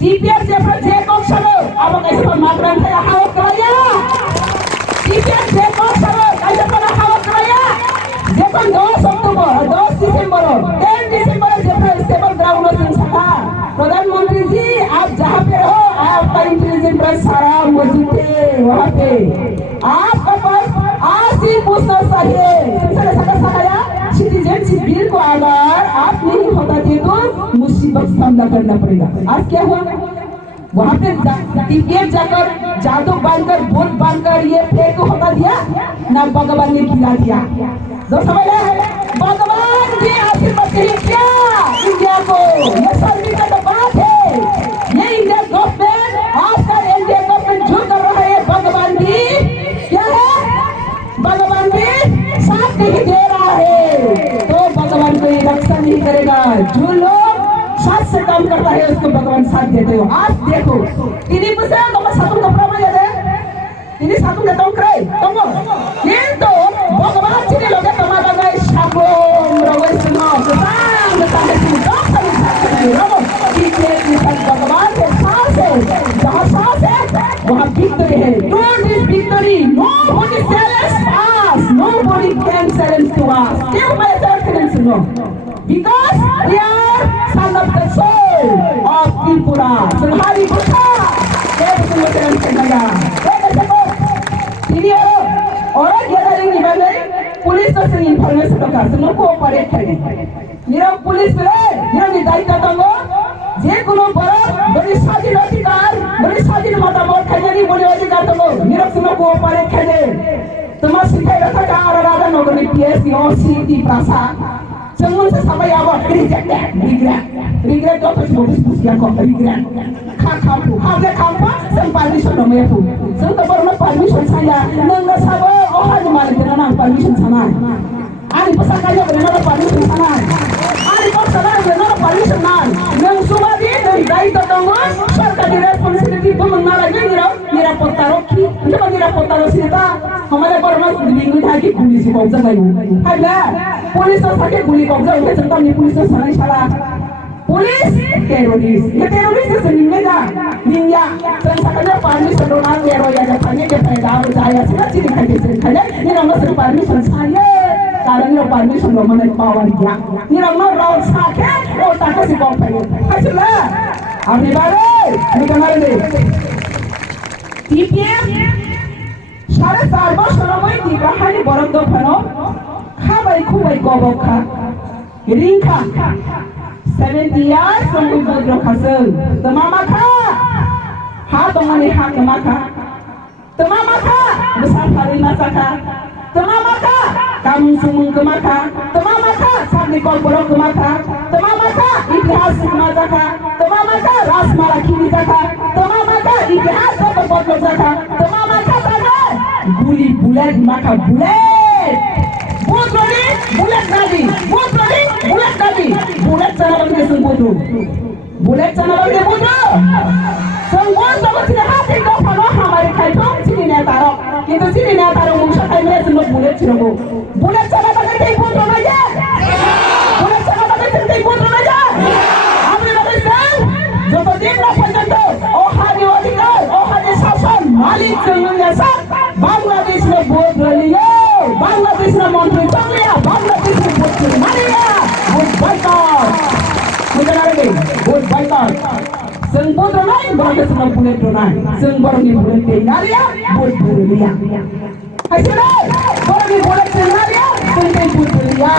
TPS je kok salo abo kaisa pa matran thaya hawak karaya TPS je kok salo kaisa pa hawak karaya je kon 10 October 10 December 10 December je stable ground में सका प्रधानमंत्री जी आप जहाँ पे हो आपका intelligence branch सारा मौजूद है वहाँ पे आपका पास आज ही पूछना चाहिए सबसे सकाया सिटीजनशिप बिल को अगर आप नहीं होता थे तो मुसीबत सामना करना पड़ेगा आज क्या हुआ वहाँ पे टिकट जाकर जादू बांधकर वोट बांधकर ये फेंक होता दिया ना भगवान ने गिरा दिया दो समझ भगवान जी आशीर्वाद करिए क्या इंडिया को ये सर्विस का बात है ये इंडिया गवर्नमेंट आजकल इंडिया गवर्नमेंट जो कर रहा है भगवान भी क्या है भगवान भी साथ नहीं दे रहा है तो भगवान कोई रक्षा नहीं करेगा जो लोग साथ से काम करता है उसको भगवान साथ देते हो आज देखो ini bisa nomor satu ke berapa ya deh ini satu ke tongkrai tunggu itu भगवान जी ने लोग कमाता है शाबोम रोगे सुनो kesang kesang sini dok sama satu रोगो ठीक है भगवान के साथ है जहाँ साथ है वहाँ victory है don't is victory nobody silence us nobody can silence to us क्यों मैं silence सुनो because we are son of the soul of Tripura Sulhari Buddha ये betul betul sengaja देखो ini orang gathering di mana police तो संग information तो कर सुनो कोऑपरेट करें निरा पुलिस पे निरा निदाई करता हो जे कोनो बड़ी साजिल अधिकार बड़ी साजिल मतामत खजरी बोले अधिकार तो निरा सुनो कोऑपरेट करें तुम्हारा सिखाया रखा का आराधा नौकरी पीएस यूनिवर्सिटी प्रासा semua sampai awak regret kau terus modus pusian kau regret kamu sem permission nomor itu sem terbaru permission saya nengah sabo orang di mana kita nang permission sana ani pesakanya benar permission sana ani kau sana benar permission nang neng semua di dari tolongan सरकारी responsibility itu mengalami निरापत्ता रखी जब निरापत्ता रखी था हमारे government building था कि police को कब्जा नहीं है ना पुलिस तो था कि पुलिस कब्जा हो गया जनता ने पुलिस तो सारी साला पुलिस टेररिस्ट ये टेररिस्ट से Ninja संसारnya permission orang hero ya katanya ke pedal saya sih sih dikai kaya ini nama sih permission saya karena ini permission lo mana power dia ini nama round sakit oh tak sih kau pengen hasilnya Abdi baru ini kemarin deh TPM সাড়ে 4 বছর সময় দিবাহানি বরন্দ Fanon খাবাই খুবাই গবখা রিংখা 70 years from Budro Kasel Tamamaka ha tongani ha Tamamaka besar hari masaka Tamamaka kamu sumung kemaka Tamamaka sabni kolporo kemaka Tamamaka इतिहास masaka Tamamaka ras malakini zaka Tamamaka इतिहास apa bodlo zaka Tamamaka Guli bulat maka bulat bulat nabi bulat sana lagi sungguh bulat sana lagi bodoh sungguh sama tidak hati kau kalau hamarin kaitong sini netaro itu sini netaro musa kainnya semua bulat cirago bulat sana lagi bodoh aja bulat sana lagi bodoh aja apa yang besar jika dia penjanda oh hari wadikal oh hari sasan malik semuanya sah Bangladesh में vote लियो बांग्लादेश में मंत्री चल लिया बांग्लादेश में vote Maria vote boycott मुझे लगे vote boycott संबोध नहीं बांग्लादेश में बुलेट नहीं संबोध नहीं बुलेट के नारिया वोट लिया ऐसे नहीं बांग्लादेश में बुलेट के नारिया संबोध वोट लिया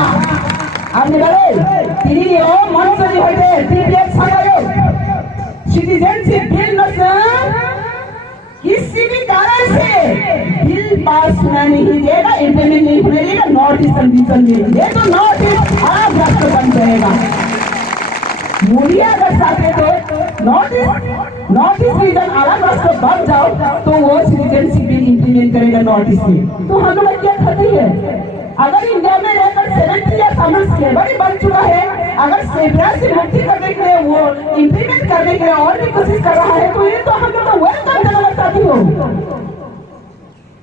आपने बोले तीन यो मंत्री होते टीपीएस सागायो सिटीजनशिप बिल न किसी भी कारण से बिल पास होना नहीं देगा इंप्लीमेंट नहीं होने देगा नॉर्थ ईस्टर्न रीजन में ये तो नॉर्थ ईस्ट अलग राष्ट्र बन जाएगा मोदी अगर चाहते तो नॉर्थ ईस्ट रीजन अलग राष्ट्र बन जाओ तो वो सिटीजनशिप बिल इंप्लीमेंट करेगा नॉर्थ ईस्ट में तो हम लोग क्या करते हैं अगर इंडिया में रहकर 70 या समझ स्लेवरी बन चुका है अगर स्लेवरी से मुक्ति करने के लिए वो इंप्लीमेंट करने के लिए और भी कोशिश कर रहा है तो ये तो हम लोग वेलकम करना चाहती हो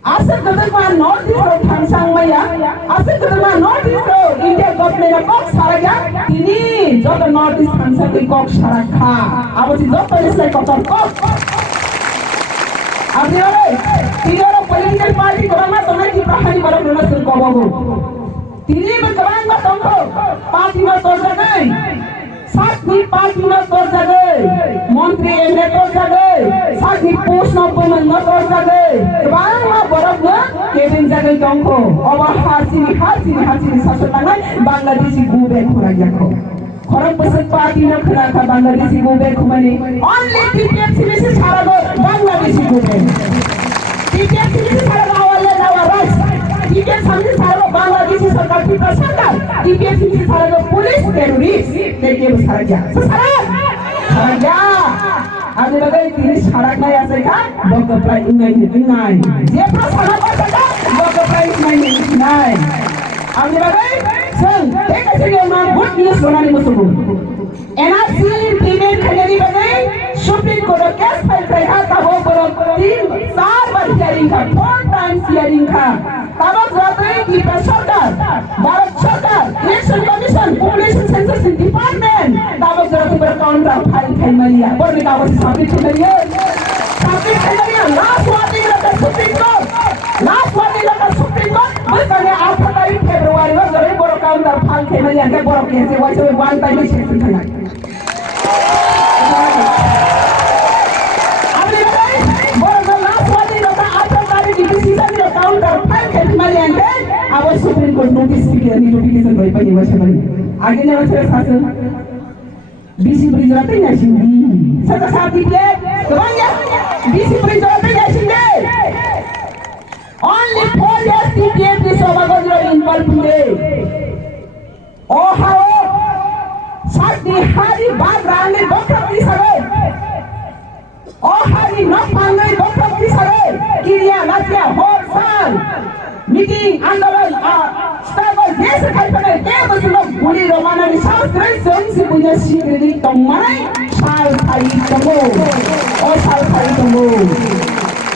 asal ketemu North East Thangsang Maya, asal ketemu North East India government kok saraya, ini jodoh North East Thangsang itu kok sarakha, apa sih jodoh Islam kotor kok? Abdi orang, tiga orang political party kerana tanah di Prahari baru bermasuk kawabu. Tini berkerang bertongkol, parti bertorjagai, sakti parti bertorjagai, menteri MLA torjagai, sakti pos nombor torjagai, kerana berapa Kevin jagai tongkol, awak hasini sasarangan Bangladeshi gubernur kurangnya. Orang peserta parti nak kena Bangladeshi gubernur kumani, only TPFC mesti sarago Bangladeshi gubernur. TPFC mesti sarago awalnya nawaras, TPFC mesti sarago Bangladeshi सरकार की सरकार TPFC mesti sarago polis teroris, mereka bersaraja, saraja. Ada bagai ini syarat naya saja, bagai play ingai. Dia pernah syarat saja, bagai play ingai. Ada bagai, seng, teka saja orang good news orang ini masuk. NRC payment खरीदी बने supreme court case file करेगा तब वो बोलो 3-4 बार hearing का 4 times hearing का तब जाते हैं कि सरकार भारत सरकार election commission population census department तब जाते हैं काउंटर फाइल खेलमरिया बोलने का वो साबित खेलमरिया लास्ट वार्निंग लगा सुप्रीम कोर्ट बस करने 8 तारीख फरवरी में जरूर बोलो काउंटर फाइल खेलमरिया के बोलो कैसे वैसे वन टाइम में सेशन करना Supreme Court notice notification by Washamani. Again, I was a BC Bridge Ratin. Sakasati, BC Bridge Ratin. Only 4 years TPF is involved today. Oh, how? Sati Hari Bagrani, Doctor Tisare. Oh, Hari not Pangai, Doctor Tisare. Kiria, Natia, Horsan. Meeting andalan stable desa kalpanai ke betul guli romana ni sastra sensi punya sikri tomai sal thai temu oh sal thai temu